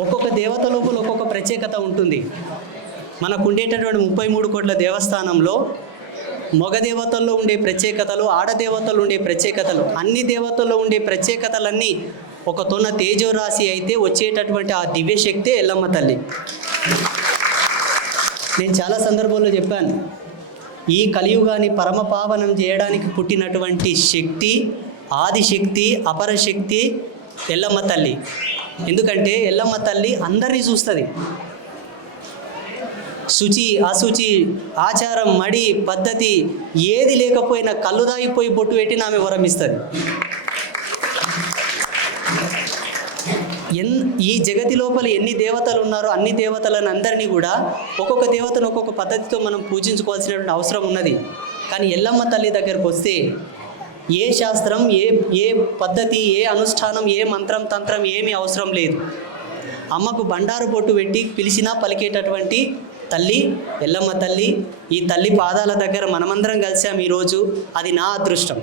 ఒక్కొక్క దేవత లోపల ఒక్కొక్క ప్రత్యేకత ఉంటుంది. మనకు ఉండేటటువంటి 33 కోట్ల దేవస్థానంలో మగ దేవతల్లో ఉండే ప్రత్యేకతలు, ఆడదేవతలు ఉండే ప్రత్యేకతలు, అన్ని దేవతల్లో ఉండే ప్రత్యేకతలన్నీ ఒక తొన్న తేజోరాశి అయితే వచ్చేటటువంటి ఆ దివ్యశక్తే ఎల్లమ్మ తల్లి. నేను చాలా సందర్భాల్లో చెప్పాను, ఈ కలియుగాన్ని పరమపావనం చేయడానికి పుట్టినటువంటి శక్తి, ఆదిశక్తి, అపరశక్తి ఎల్లమ్మ తల్లి. ఎందుకంటే ఎల్లమ్మ తల్లి అందరినీ చూస్తుంది. శుచి అశుచి, ఆచారం, మడి, పద్ధతి ఏది లేకపోయినా కళ్ళు దాగిపోయి బొట్టు పెట్టిన ఆమె వరం ఇస్తుంది. ఈ జగతి లోపల ఎన్ని దేవతలు ఉన్నారో అన్ని దేవతలను అందరినీ కూడా ఒక్కొక్క దేవతను ఒక్కొక్క పద్ధతితో మనం పూజించుకోవాల్సినటువంటి అవసరం ఉన్నది. కానీ ఎల్లమ్మ తల్లి దగ్గరకు వస్తే ఏ శాస్త్రం, ఏ పద్ధతి, ఏ అనుష్ఠానం, ఏ మంత్రం తంత్రం ఏమీ అవసరం లేదు. అమ్మకు బండారు బొట్టు పెట్టి పిలిచినా పలికేటటువంటి తల్లి ఎల్లమ్మ తల్లి. ఈ తల్లి పాదాల దగ్గర మనమందరం కలిసాం ఈరోజు. అది నా అదృష్టం.